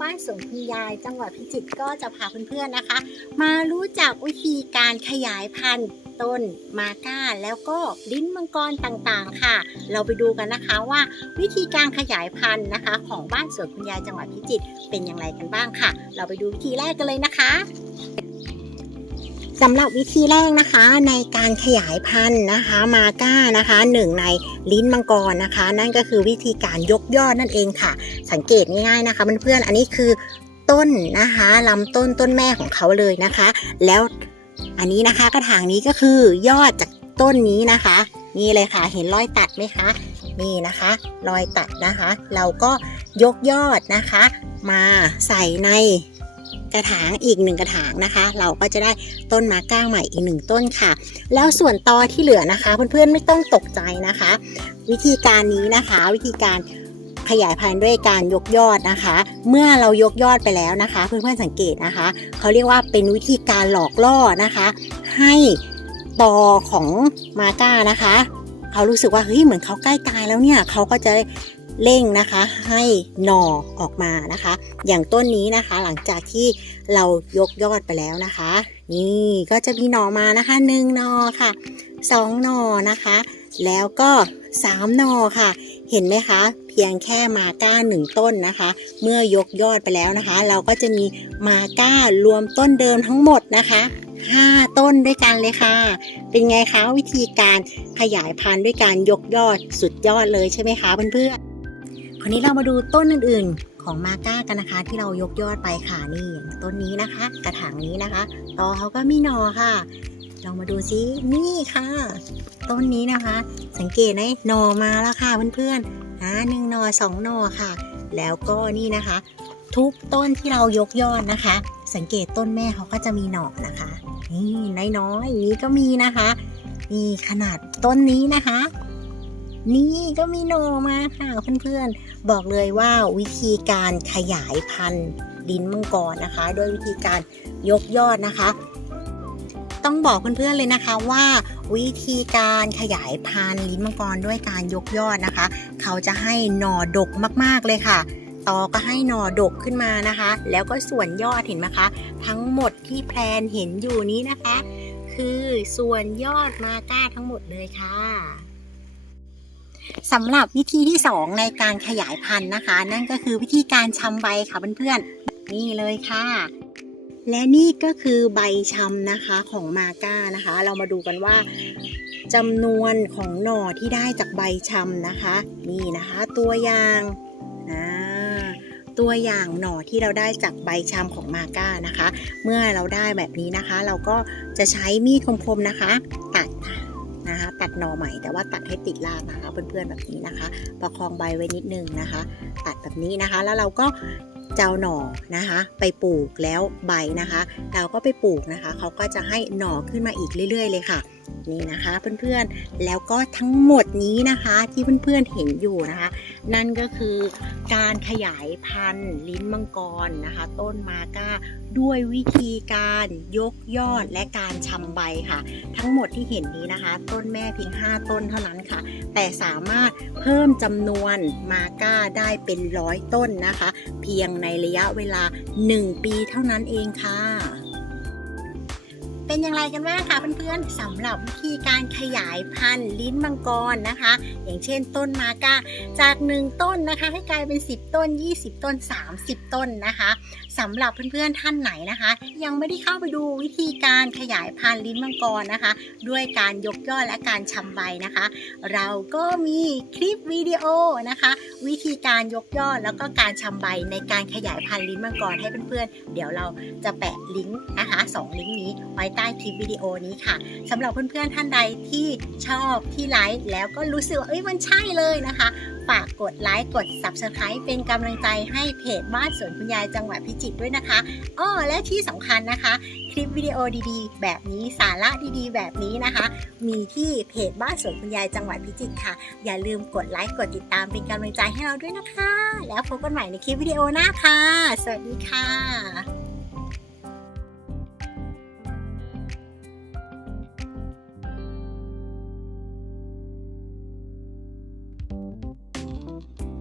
บ้านสวนคุณยายจังหวัดพิจิตรก็จะพาเพื่อนๆนะคะ มารู้จักวิธีการขยายพันธุ์ต้นมาก้า แล้วก็ลิ้นมังกรต่างๆค่ะ เราไปดูกันนะคะว่าวิธีการขยายพันธุ์นะคะ ของบ้านสวนคุณยายจังหวัดพิจิตรเป็นอย่างไรกันบ้างค่ะ เราไปดูวิธีแรกกันเลยนะคะ สำหรับวิธีแรกนะคะในการขยายพันธุ์นะคะมาก้านะคะหนึ่งในลิ้นมังกรนะคะ นั่นก็คือวิธีการยกยอดนั่นเองค่ะ สังเกตง่ายๆนะคะเพื่อนๆอันนี้คือต้นนะคะลำต้นต้นแม่ของเขาเลยนะคะ แล้วอันนี้นะคะกระถางนี้ก็คือยอดจากต้นนี้นะคะ นี่เลยค่ะเห็นรอยตัดไหมคะนี่นะคะรอยตัดนะคะ เราก็ยกยอดนะคะ มาใส่ใน กระถางอีกหนึ่งกระถางนะคะ เราก็จะได้ต้นมาก้าใหม่อีกหนึ่งต้นค่ะ แล้วส่วนตอที่เหลือนะคะ เพื่อนๆไม่ต้องตกใจนะคะ วิธีการนี้นะคะ วิธีการขยายพันธุ์ด้วยการยกยอดนะคะ เมื่อเรายกยอดไปแล้วนะคะ เพื่อนๆสังเกตนะคะเขาเรียกว่าเป็นวิธีการหลอกล่อนะคะ ให้ตอของมาก้านะคะเขารู้สึกว่าเฮ้ยเหมือนเขาใกล้ตายแล้วเนี่ยเขาก็จะเร่งนะคะให้หน่อออกมานะคะ อย่างต้นนี้นะคะ หลังจากที่เรายกยอดไปแล้วนะคะ นี่ก็จะมีหน่อมานะคะหนึ่งหน่อค่ะสองหน่อนะคะ แล้วก็สามหน่อค่ะ เห็นไหมคะ เพียงแค่มาก้าหนึ่งต้นนะคะ เมื่อยกยอดไปแล้วนะคะ เราก็จะมีมาก้ารวมต้นเดิมทั้งหมดนะคะห้าต้นด้วยกันเลยค่ะ เป็นไงคะวิธีการขยายพันธุ์ด้วยการยกยอดสุดยอดเลยใช่ไหมคะเพื่อนๆ คราวนี้เรามาดูต้นอื่นของมาก้ากันนะคะ ที่เรายกยอดไปค่ะนี่ต้นนี้นะคะ กระถางนี้นะคะตอเขาก็มีหนอค่ะลองมาดูซินี่ค่ะ ต้นนี้นะคะ สังเกตไหมหนอมาแล้วค่ะเพื่อนๆอ่าหนึ่งหนอสองหนอค่ะ แล้วก็นี่นะคะ ทุกต้นที่เรายกยอดนะคะ สังเกตต้นแม่เขาก็จะมีหนอนะคะ นี่น้อยๆอย่างนี้ก็มีนะคะนี่ขนาดต้นนี้นะคะ นี่ก็มีหน่อมาค่ะเพื่อนๆ บอกเลยว่าวิธีการขยายพันธุ์ดินมังกรนะคะ โดยวิธีการยกยอดนะคะ ต้องบอกเพื่อนๆเลยนะคะว่าวิธีการขยายพันธุ์ลิ้นมังกรด้วยการยกยอดนะคะ เขาจะให้หน่อดกมากๆเลยค่ะตอก็ให้หน่อดกขึ้นมานะคะ แล้วก็ส่วนยอดเห็นไหมคะ ทั้งหมดที่แพลนเห็นอยู่นี้นะคะ คือส่วนยอดมาก้าทั้งหมดเลยค่ะ สำหรับวิธีที่ 2 ในการขยายพันธุ์นะคะ นั่นก็คือวิธีการชำใบค่ะเพื่อนๆนี่เลยค่ะ และนี่ก็คือใบชำนะคะของมาก้านะคะ เรามาดูกันว่าจำนวนของหน่อที่ได้จากใบชำนะคะ นี่นะคะ ตัวอย่างอ่าตัวอย่างหน่อที่เราได้จากใบชำของมาก้านะคะ เมื่อเราได้แบบนี้นะคะ เราก็จะใช้มีดคมๆนะคะ ตัด นะคะ ตัดหนอใหม่แต่ว่าตัดให้ติดรากนะคะเพื่อนๆแบบนี้นะคะ ประคองใบไว้นิดนึงนะคะ ตัดแบบนี้นะคะ แล้วเราก็เจ้าหน่อนะคะ ไปปลูกแล้วใบนะคะ เราก็ไปปลูกนะคะเขาก็จะให้หน่อขึ้นมาอีกเรื่อย ๆ เลยค่ะ นี่นะคะเพื่อนๆ แล้วก็ทั้งหมดนี้นะคะที่เพื่อนๆเห็นอยู่นะคะ นั่นก็คือการขยายพันธุ์ลิ้นมังกรนะคะ ต้นมาก้าด้วยวิธีการยกยอดและการชำใบค่ะ ทั้งหมดที่เห็นนี้นะคะ ต้นแม่เพียง 5 ต้นเท่านั้นค่ะ แต่สามารถเพิ่มจำนวนมาก้าได้เป็นร้อยต้นนะคะ เพียงในระยะเวลา 1 ปีเท่านั้นเองค่ะ เป็นอย่างไรกันบ้างคะเพื่อนๆสำหรับวิธีการขยายพันธุ์ลิ้นมังกรนะคะ อย่างเช่นต้นมากาจาก 1 ต้นนะคะ ให้กลายเป็น 10 ต้น 20 ต้น 30 ต้นนะคะสำหรับเพื่อนๆท่านไหนนะคะ ยังไม่ได้เข้าไปดูวิธีการขยายพันธุ์ลิ้นมังกรนะคะ ด้วยการยกยอดและการชำใบนะคะ เราก็มีคลิปวิดีโอนะคะ วิธีการยกยอดแล้วก็การชำใบในการขยายพันธุ์ลิ้นมังกรให้เพื่อนๆเดี๋ยวเราจะแปะลิงก์นะคะสองลิงก์นี้ไว้ใต้คลิปวิดีโอนี้ค่ะสำหรับเพื่อนๆท่านใดที่ชอบที่ไลค์แล้วก็รู้สึกว่าเอ้ยมันใช่เลยนะคะ ฝากกดไลค์กด Subscribe เป็นกำลังใจให้เพจบ้านสวนคุณยายจังหวัดพิจิตรด้วยนะคะอ้อและที่สำคัญนะคะ คลิปวิดีโอดีๆ แบบนี้สาระดีๆ แบบนี้นะคะ มีที่เพจบ้านสวนคุณยายจังหวัดพิจิตรค่ะ อย่าลืมกดไลค์กดติดตามเป็นกำลังใจให้เราด้วยนะคะ แล้วพบกันใหม่ในคลิปวิดีโอหน้าค่ะ สวัสดีค่ะ あっ。